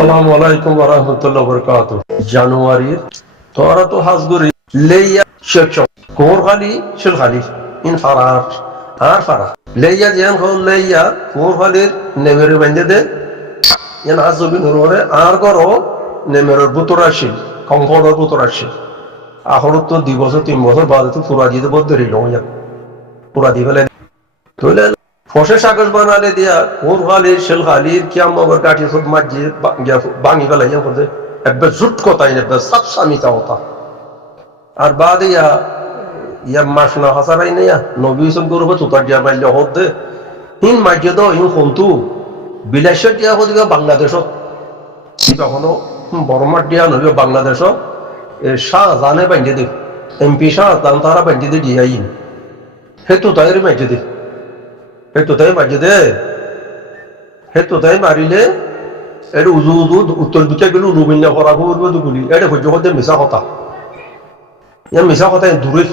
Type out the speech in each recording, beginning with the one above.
আসসালামু আলাইকুম ওয়া রাহমাতুল্লাহি ওয়া বারাকাতুহু। জানুয়ারির তোরা তো হাজগুরি লেইয়া শেখ কোরখালি শিলখালি ইন ফারার আর ফারা লেইয়া যেন হল লেইয়া কোরখালির নেমেরে বেঁধে দে ইন আজবি নুরে আর করো নেমেরের বুতরাশিল কম্পোডর বুতরাশিল আহরত তো 2 বছর 3 বছর বাদে তো পুরা দিতে বদরি লইয়া পুরা দি ফেলে তোলে ফসে সাগর বানালে দিয়া কোরখালির শিলখালির কিয়ামর কাটি সব মাঝে বাঙি ফেলাইয়া বলতে একবার জুট কথাই একবার সাপসামিতা কথা আর বাদে ইয়া মাসনা হাসারাই নেয়া নবী সব গরবে তুতার দিয়া বাইলে হতে হিন মাঝে তো ইন হন্তু বিলাসের দিয়া হদিকে বাংলাদেশত তখনও বড়মার দিয়া নবী বাংলাদেশত শাহ জানে বান্ধে দে এমপি শাহ জান তারা বান্ধে দে দিয়াইন হেতু তাই মাঝে দে হেতু তাই মাঝে দে হেতু তাই মারিলে এর উজু উজু উত্তর দিকে গেল রুবিনা করা করবে দুগুলি এটা হইতে হতে মিশা কথা ইয়া মিশা কথা দূরে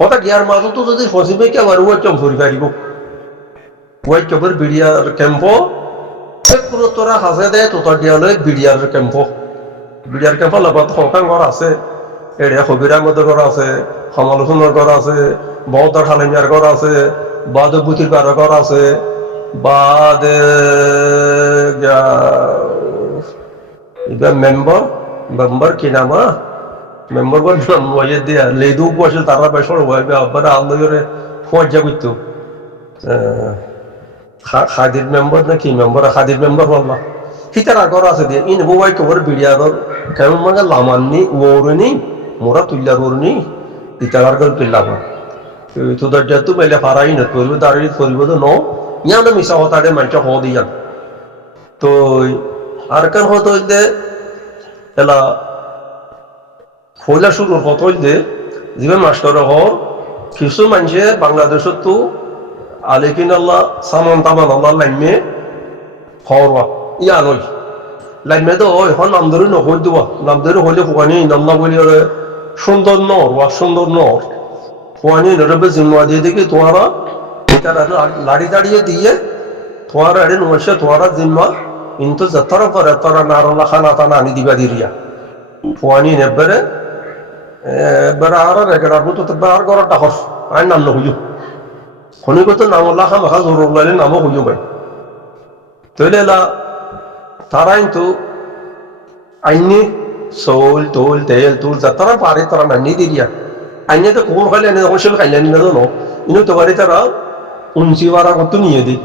কথা ইয়ার মাজতো যদি ফসিবে কে আর ওই চম ভরি পারিব ওই চবের বিড়িয়ার ক্যাম্প পুরো তোরা হাসে দে তোতা দিয়ালে বিড়িয়ার ক্যাম্প লগত হকান ঘর আছে এড়ে হবিরার মধ্যে ঘর আছে সমালোচনার ঘর আছে বৌদ্ধর হালিমিয়ার ঘর আছে বাদ বুতির বার ঘর আছে বাদ মেম্বার কি নামা মেম্বার বল মজে দিয়া লেদু বসে তারা বেসর হইবে আবার আন্দোলনে ফজা করতো খাদির মেম্বার না কি মেম্বার খাদির মেম্বার বললা হিতারা ঘর আছে দিয়ে ইন বুবাই কবর বিড়িয়ার কেমন মানে লামাননি ওরনি মোরা তুল্লার ওরনি হিতারার ঘর পিল্লাবা তোদের যেহেতু মেলে হারাই না করবে দাঁড়িয়ে করবে তো ন ইয়ানো মিশা হতারে মানুষ হ দিয়ান তো আর কেন হতো যে এলা খোলা শুরু হতো যে জীবন মাস্টার হর কিছু মানুষে বাংলাদেশত তো আলেকিন আল্লাহ সামান তামান আল্লাহ লাইমে হওয়া ইয়া নয় লাইমে তো এখন নাম ধরে নকল দেওয়া নাম ধরে হইলে ফুকানি নাল্লা বলি সুন্দর নর ওয়া সুন্দর নর ফুকানি নরবে জিম্মা দিয়ে দেখি তোমারা লাড়ি দাঁড়িয়ে দিয়ে তোমার আরে নমস্য তোমারা জিম্মা কিন্তু যতর পরে তারা নারলা খানা টানা আনি দিবা দিরিয়া ফুয়ানি নেবারে এবারে আর রেগড়ার মতো তো বার করাটা হস আর নাম না হুজু খনি কত নাম আল্লাহ খামাখা জরুর লাইলে নামও হুজু ভাই তৈলে এলা তারা কিন্তু আইনি চৌল টোল তেল তুল যতরা পারে তারা নানি দিরিয়া আইনে তো কোর খাইলে এনে অবশ্যই খাইলেন না জানো ইনো তো বাড়ি তারা উনসিবারা কত নিয়ে দি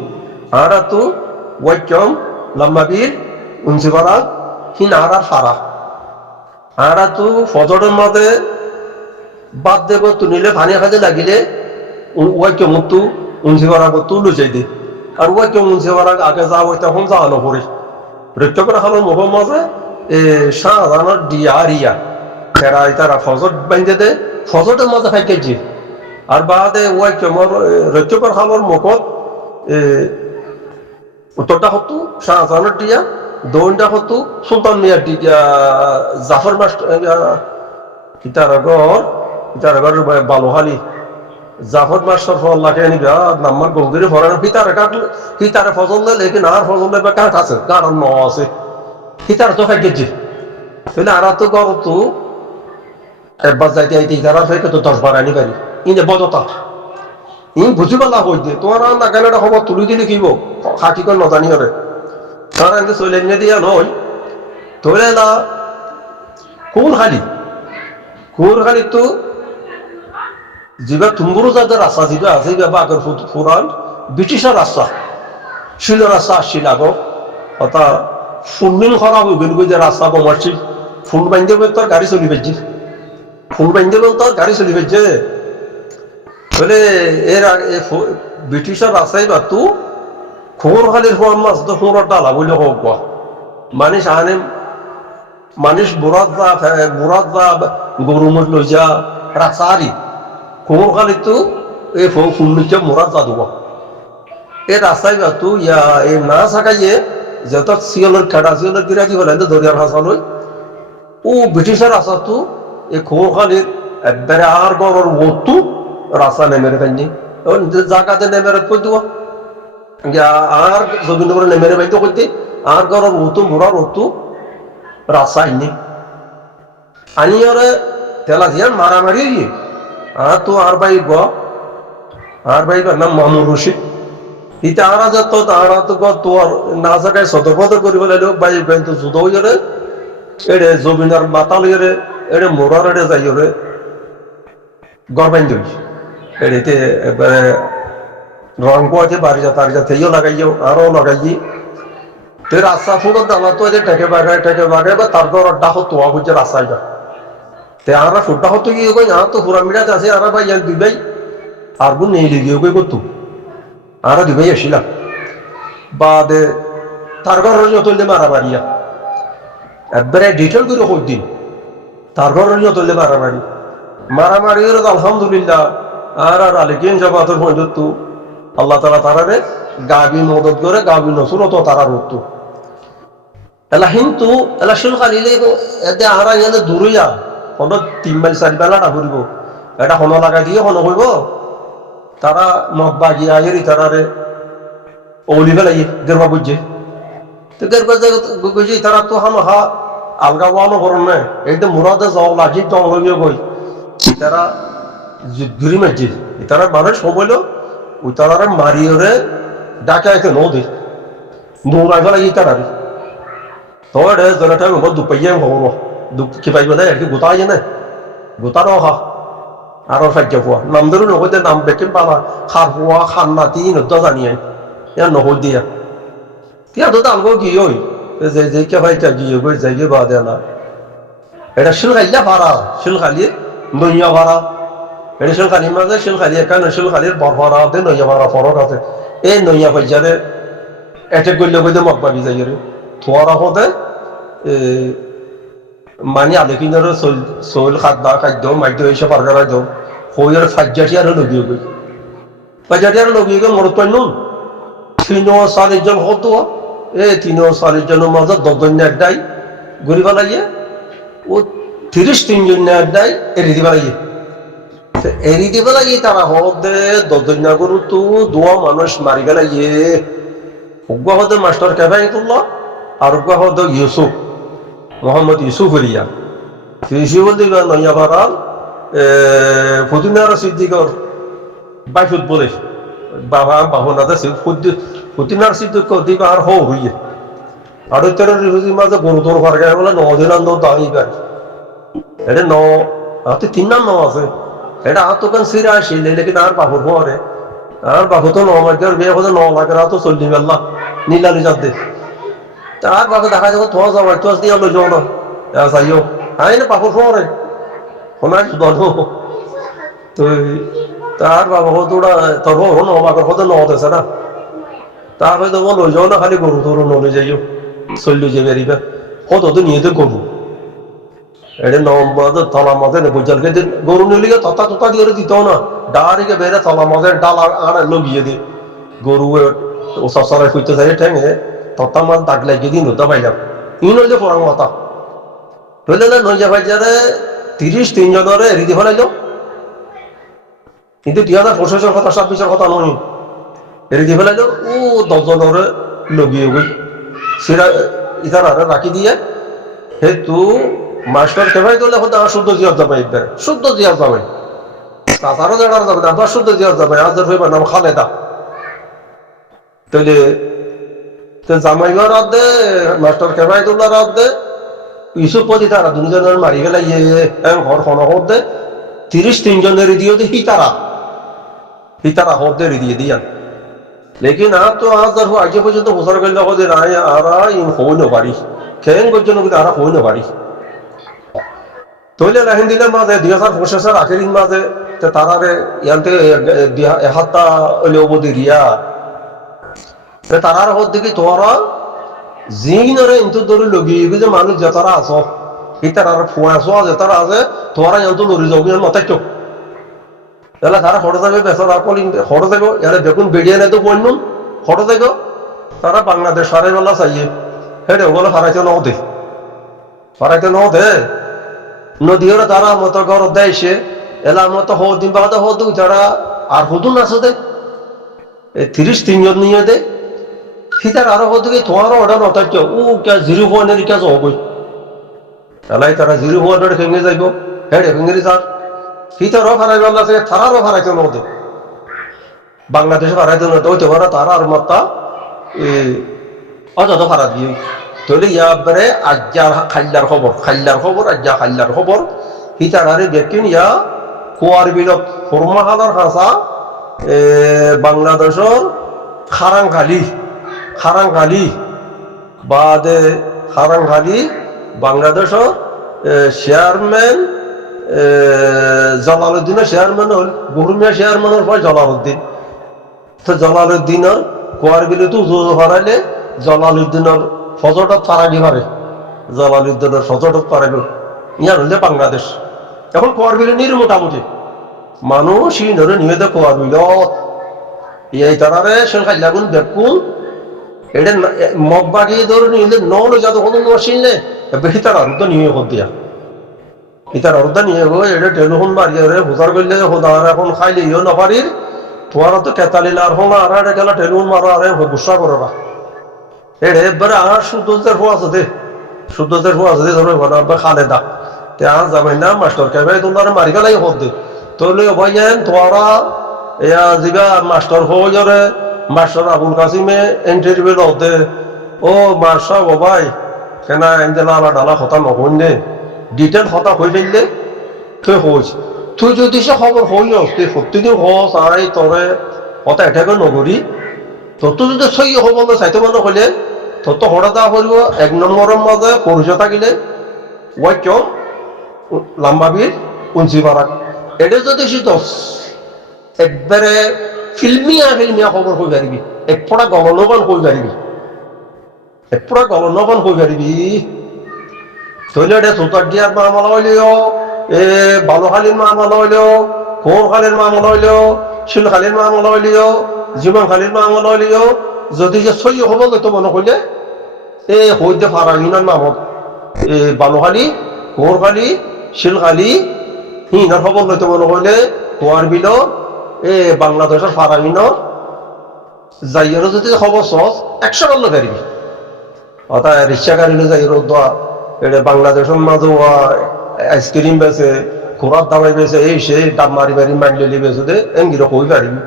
আর তো ওয়াইকম লম্বাবীর উনসিবারা হিন আর ফারা আর তো ফজরের মধ্যে বাদ দেব তু নিলে পানি খাতে লাগিলে ওয়াইকম তু উনসিবারা কত লুচাই দে আর ওয়াইকম উনসিবারা আগে যাওয়া তখন যাওয়ানো পড়ে রক্ষকের হালো মুখের মাঝে শাহজাহানোর ডিয়ারিয়া ফেরাই তারা ফজর বাঁধে দে ফজরের মধ্যে খাইকেছি আর বাদে ওয়াই কেমর রক্ষকর হালর মুখত উত্তরটা হতো শাহজাহানের দিয়া দৌনটা হতো সুলতান মিয়ার দিয়া জাফর মাস্টার কিতারগর বালোহালি জাফর মাস্টার ফল্লাকে নিবা নাম্বার গঙ্গিরে ফরান হিতারে ফজল লেকিন আর ফজল লেবে কাঠ আছে কারণ ন আছে হিতার তো খাইকেছি তাহলে আর তো গর তো একবার যাইতে আইতে হিতারা ফেকে তো 10 বার আনি পারি ইনে বদতা ই বুঝি পালা হই দে তোমার না গেলে খবর তুলি দিলে কিব খাকি কর নজানি হরে তারা এতে চলে নিয়ে দিয়া নয় তোলে না কোর খালি তো যিবা তুমগুরু যাদের রাস্তা যিবা আছে বা আগের পুরান ব্রিটিশের রাস্তা শিল রাস্তা আসছিল আগ অর্থাৎ ফুলমিল খারাপ হয়ে গেল যে রাস্তা কমারছি ফুল বান্ধে তোর গাড়ি চলি পেয়েছি ফুল বান্ধে তোর গাড়ি চলি পেয়েছে বলে এর আগে ব্রিটিশের রাস্তায় বা তু খোর খালির হওয়ার মাছ তো খোর ডালা বলে হোক বা মানুষ বুড়াত যা গরু মত লই যা রাস্তারি খোর খালি তো এই ফুলমিতে মোরাত যা দেব এই রাস্তায় বা তু ইয়া এই না থাকাইয়ে যত শিয়লের খেড়া শিয়লের গিরাজি হলে দরিয়ার ভাষা লই ও ব্রিটিশের রাস্তা তো এই খোর খালির একবারে আর গরর ওতু রাস্তা নেমেরে কান্দি জায়গাতে নেমেরে কই দিব আর জমিন করে নেমেরে বাইতে করতে আর গরম হতো মোড়ার হতো রাস্তা আইনি আনিয়ারে তেলা দিয়া মারামারি আর তো আর ভাই গ আর ভাই নাম মামুর রশিদ ইটা আরা যত তারা তো তোর না জায়গায় সদরপদ করি বলে লোক ভাই তো যুদ্ধ হইরে এড়ে জমিনার মাথা লইরে এড়ে মোড়ার এড়ে যাইরে গরবাইন দই এড়েতে এবারে রং কোয়াতে বাড়ি যা তার যাতেও লাগাইও আরও লাগাই তো রাস্তা ফুটো দানা তো এদের টেকে বাগায় বা তার ঘর ডাহ তোয়া বুঝছে রাস্তায় যা তে আমরা ফুটটা হতো কি কই না তো পুরা মিরাজ আছে আর ভাই দুই ভাই আর গুণ নেই লেগে কই করতো আর দুই ভাই আসিলাম বাদে তার ঘর যতলে মারামারিয়া একবারে ডিটেল করে হই দিন তার ঘর যতলে মারামারি আলহামদুলিল্লাহ আর আলিকিন জামাতের পর্যন্ত আল্লাহ তালা তারারে গাবি মদত করে গাবি নসুরত তারা রুত এলা কিন্তু এলা শুল খালিলে এতে আরা ইয়াতে দূরইয়া হনো 3 মাইল 4 বেলা না ঘুরিব এটা হনো লাগাই দিয়ে হনো হইব তারা মগ বাগিয়া এরি তারারে ওলি বেলাই গেরবা বুঝছে তো গেরবা বুঝি তারা তো হামহা আলগা ওয়ানো করন না একদম মুরাদে যাও লাগি টঙ্গলিয়ে কই তারা ঘুরি মাঝে তারা মানুষ হইল ওই তারা মারিওরে ডাকাইতে নদী দৌড়াই ফেলাই তারারি তোর জনটা দুপাইয়া হবো দুঃখ কি পাইবে না আর কি গোটাই না গোটার হা আর সাহায্য পোৱা নাম ধরো নকইতে নাম বেকিম পালা খার পোৱা খান নাতি নদ্দা জানিয়ে ইয়ার নহই দিয়া তিয়া তো আলগো কি ওই যে কে ভাইটা গিয়ে গই যাইয়ে বা দেয় না এটা শিলখালিয়া ভাড়া শিলখালি নইয়া ভাড়া এটা শিলখালি মাঝে শিলখালি এখানে শিলখালির বর ভাড়া আছে নইয়া ভাড়া ফরক আছে এই নইয়া পয়সারে এটেক করলে কইতে মগ পাবি যাই রে থোয়ারা হতে মানে আলোকিনের চৈল খাদ্য মাধ্য এসে পারগারাই দাও হইয়ার ফাজ্জাটি আর লগিয়ে গই ফাজ্জাটি আর লগিয়ে গই মরত পাই নুন 3-4 জন হতো এই 3-4 জনের মাঝে 10 জন একটাই গরিবা লাগিয়ে ও 33 জন একটাই এরি দিবা লাগিয়ে এরি দিবা লাগিয়ে তারা হতে 10 জন গরু তো দোয়া মানুষ মারি গেলাইয়ে উগ্গা হতে মাস্টার কেবাইতুল্লাহ আর উগ্গা হতে ইউসুফ মোহাম্মদ ইউসুফ রিয়া ইউসুফ দিবা নইয়া ভাড়াল ফতুনার সিদ্দিকর বাইফুত বলে বাবা বাহনাতে ফতুনার সিদ্দিক দিবা আর হো হইয়ে আর তেরো মাঝে গরু তোর ঘর গায়ে বলে 9 দিন আন্দোলন দাঁড়িয়ে এটা 9 হাতে 3 নাম আছে এটা আতকান সিরা আসিলে লেকিন আর বাহুর ঘরে আর বাহু তো 9 মাসের বিয়ে হতে 9 লাখ তো চল্লি মেলা নীলালি যাতে তার বাবা দেখা যাবো তোমার যাবো তো দিয়ে আলো যাও না যাইও আই না বাহুর ঘরে শোনাই শুধু তো তার বাবা তোরা তোর হো 9 মাসের হতে 9 দেছে না তার হয়তো লই যাও না খালি গরু তোর নলে যাইও চল্লি যে বেরিবে কত তো নিয়ে তো গরু এটা নম্বর তলা মাঝে বুঝালকে গরু নিয়ে ততা দিয়ে দিত না ডারিকে বেড়ে তলা মাঝে ডাল আর লগিয়ে দি গরু ও সসরাই খুঁজতে চাই ঠেঙে ততা মাছ দাগ লাগিয়ে দিন হতে পাইলাম ইন হইলে পড়ার মাথা হইলে না নইজা ভাইজারে 33 জনের এরিদি ফেলাইল কিন্তু 2025 কথা 26 কথা নয় এরিদি ফেলাইল ও 10 জনের লগিয়ে গই সেটা ইতারা রাখি দিয়ে হেতু মাস্টার কেভাই করলে হতে আমার শুদ্ধ জিয়ার যাবে একবার শুদ্ধ জিয়ার যাবে তাছাড়াও জানার যাবে না আবার শুদ্ধ জিয়ার যাবে আজের হইবার নাম খালেদা তাহলে জামাইবার রাতে মাস্টার কেভাই তোলার রাতে ইউসুফ পতি তারা দুজনের মারি ফেলাই ঘর খনা হতে 33 জনের দিয়ে হিতারা হতে দিয়ে দিয়ান লেকিন আর তো আজ আগে পর্যন্ত হোসার করলে হতে নাই আর হই না পারি খেন পর্যন্ত কিন্তু আর হই না পারি তৈলে রাহিন দিনের মাঝে 2025 আখেরিন মাঝে তারারে ইয়ান্তে এহাত্তা অবধি রিয়া তারার হত দেখি তোরা জিনরে ইন্তু ধরে লগিয়ে যে মানুষ যাতারা আছো এই তারার ফোয়াছো যাতারা আছে তোরা ইন্তু লরি যাবি মাথায় চোখ তাহলে তারা হড়ে যাবে বেচারা কলিং হড়ে যাবো এর দেখুন বেরিয়ে নেই তো বলুন হড়ে যাবো তারা বাংলাদেশ সারে বেলা চাইয়ে হেঁটে ওগুলো ফারাইতে ন দে নদীরা তারা মতো ঘর দেয়সে এলা মতো দিন বাদে যারা আর হুদুন আছে দে 33 জন নিয়ে দে হিতার আরো হতে তোমারও অর্ডার অর্থাৎ ও কে 0.এর কাজ হবই তাহলে তারা 0.এর ভেঙে যাইব হেড ভেঙে স্যার হিতারও হারাইবার আছে তারারও হারাইতে নদে বাংলাদেশে হারাইতে নদে হইতে পারে তারা আর মাত্রা অযথ হারা দিয়ে তাহলে ইয়াবারে আজ্জা খাল্লার খবর আজ্জা খাল্লার খবর হিতারারে দেখেন ইয়া কুয়ার বিলত ফরমাহালার হাসা বাংলাদেশের খারাংখালি বাদে খারাংখালি বাংলাদেশের চেয়ারম্যান জালালউদ্দিনের চেয়ারম্যান হল গরুমিয়া চেয়ারম্যানের পর জালালউদ্দিন তো জালালউদ্দিনের কুয়ার বিলতো হারাইলে জালালউদ্দিনের ফজরটা তারাগি পারে জালালউদ্দিনের ফজরটা তারাগি ইয়ার হলে বাংলাদেশ এখন কুয়ার বিলে নির মোটামুটি মানুষ ধরে নিয়ে দে কুয়ার বিলত এই তারারে সে খাইলাগুন দেখুন এটা মগবাগি ধরে নিলে নলে যাতে কোনো নসিলে বেশি তার আরুদ্ধ নিয়ে হত দিয়া ইতার আরুদ্ধ নিয়ে গো এটা টেলিফোন বাড়িয়ে রে হুজার করলে হোদার এখন খাইলে ইও নপারির তোমার তো কেতালিল আর হোনা আর গেলা টেলিফোন মারো আরে গুসা করো না এটা এবারে আর শুদ্ধদের হওয়া আছে দে শুদ্ধদের হওয়া আছে ধরে ঘটনা খালে দা তে আর যাবেন না মাস্টার কে ভাই তোমার মারি গেলাই হত দে তোলে ভাইয়েন তোরা এয়া জিগা মাস্টার হয়ে যারে মাস্টার আবুল কাসিমে ইন্টারভিউ হতে ও মাস্টার ও ভাই কেনা এনজেলা আলা ডালা কথা নকইন দে ডিটেল কথা হয়ে ফেললে তুই হইস তুই যদি সে খবর হইল তুই প্রতিদিন হস আই তরে কথা এটাকে নগরী তোর তো যদি সই হব না চাইতে মানে হলে তোর তো হঠাৎ করব 1 নম্বরের মাঝে পরিচয় থাকিলে ওই কেউ লাম্বাবির উঞ্চি পারাক এটা যদি সে দশ একবারে ফিল্মিয়া খবর হয়ে পারিবি এক ফোড়া গলনবান হয়ে পারিবি তৈলে এটা সুতার দিয়ার মামলা হইলেও বালুখালীর মামলা হইলেও কোরখালীর মামলা হইলেও শিলখালীর মামলা হইলেও জিমাখালীর মামলা হইলেও যদি যে সই হব তো মনে করলে হইতে ফারাহিনার নামত বালুখালী কোরখালী শিলখালী হিনার খবর লইতে মনে করলে কুয়ার বিল বাংলাদেশের ফারাহিনর যাইয়েরও যদি খবর সহজ 100 করলে পারিবি অর্থাৎ রিক্সা গাড়িলে যাইয়েরও দোয়া এটা বাংলাদেশের মাঝে আইসক্রিম বেছে খোরাক দাবাই বেছে এই সেই ডাব মারি মাইলি বেছে দে এমগিরো কই পারিবি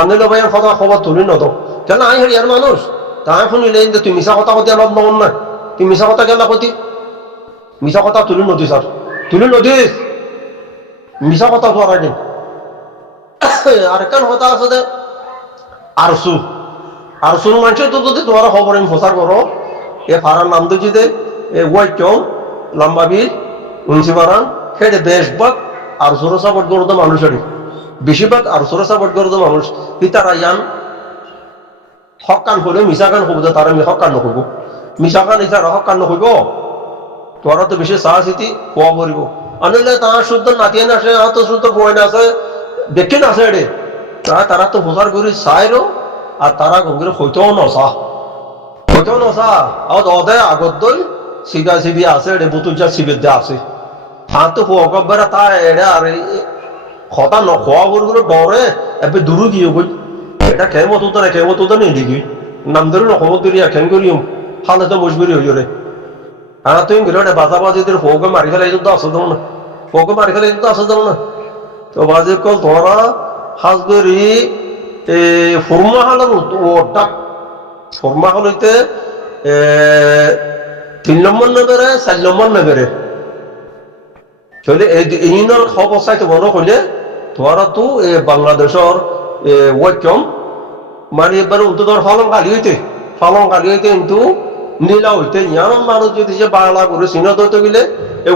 আনলে ভাই কথা খবর তুলি নত কেন আই হেরিয়ার মানুষ তাই শুনিলে তুই মিছা কথা কতি অলপ নন না তুই মিছা কথা কেন কতি মিছা কথা তুলি নদী স্যার তুলি নদীস মিছা কথা তো আর নেই আর কেন কথা আছে দে আরসুর মানুষের তো যদি তোমার খবর আমি প্রচার করো এ ফারার নাম দিচ্ছি দে ওয়াইকম লম্বাবিল উনসিবারান সেটা বেশভাগ আরসুরও সাপোর্ট করো তো মানুষেরই বেশিরভাগ আরসুরও সাপোর্ট করো তো মানুষ তারা ইয়ান হকান হলে মিশা গান হবো তারা হকান নকব মিশা গান ইতারা হকান নকব তোরা তো বেশি চাহ চিতি কোয়া করিব আনিলে তাহার শুদ্ধ নাতিয়ে নাচে তো শুদ্ধ বই নাচে দেখে নাচে রে তারা তো প্রচার করি চাইরো আর তারা গঙ্গির হইতেও নচা আর অদে আগত দই সিগা সিবি আছে রে বুতুজা সিবির দে আছে হাত তো হকবারা তা এরা আর কথা নখোয়া বলগুলো ডরে এবে দূরও গিয়ে বই এটা কেমত তো নেই দিবি নাম ধরে নখবর দিলি কেন করিম হালে তো মজবুরি হইল রে আর তুই গেলে বাজাবাজিদের হোকে মারি ফেলাই তো আসো দাও না হোকে মারি ফেলাই তো আসো দাও না তো বাজে কল ধরা হাজগরি ফরমা হালের ওটা ফরমা হল হইতে 3 নম্বর নেবেরে 4 নম্বর নেবেরে তাহলে এই খবর চাইতে মনে হইলে তোরা তো বাংলাদেশের ওয়াইকম মানে এবারে ধর ফালং কালি হইতে কিন্তু নীলা হইতে ইয়ার মানুষ যদি সে বাংলা করে চিনত হইতে গেলে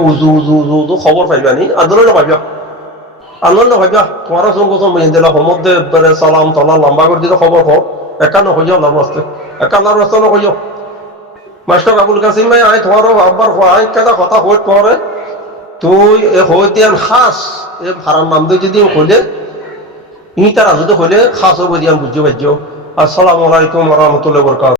উজু খবর পাইবানি আন্দোলন পাইবা তোমার সঙ্গে দিলা সমুদ্রে সালাম তলা লম্বা করে দিলে খবর হোক একান্ন হয়ে যাও রাস্তে একান্নার রাস্তা হয়ে যাও মাস্টার আবুল কাসিম ভাই আয় তোমার আব্বার কেদা কথা হইত পরে তুই হয়ে দিয়ান খাস ভাড়ার নাম দিয়ে যদি হইলে তারা যদি হইলে খাস হবো দিয়ান বুঝতে পারছো আসসালামু আলাইকুম রহমতুল্লাহ বরকাত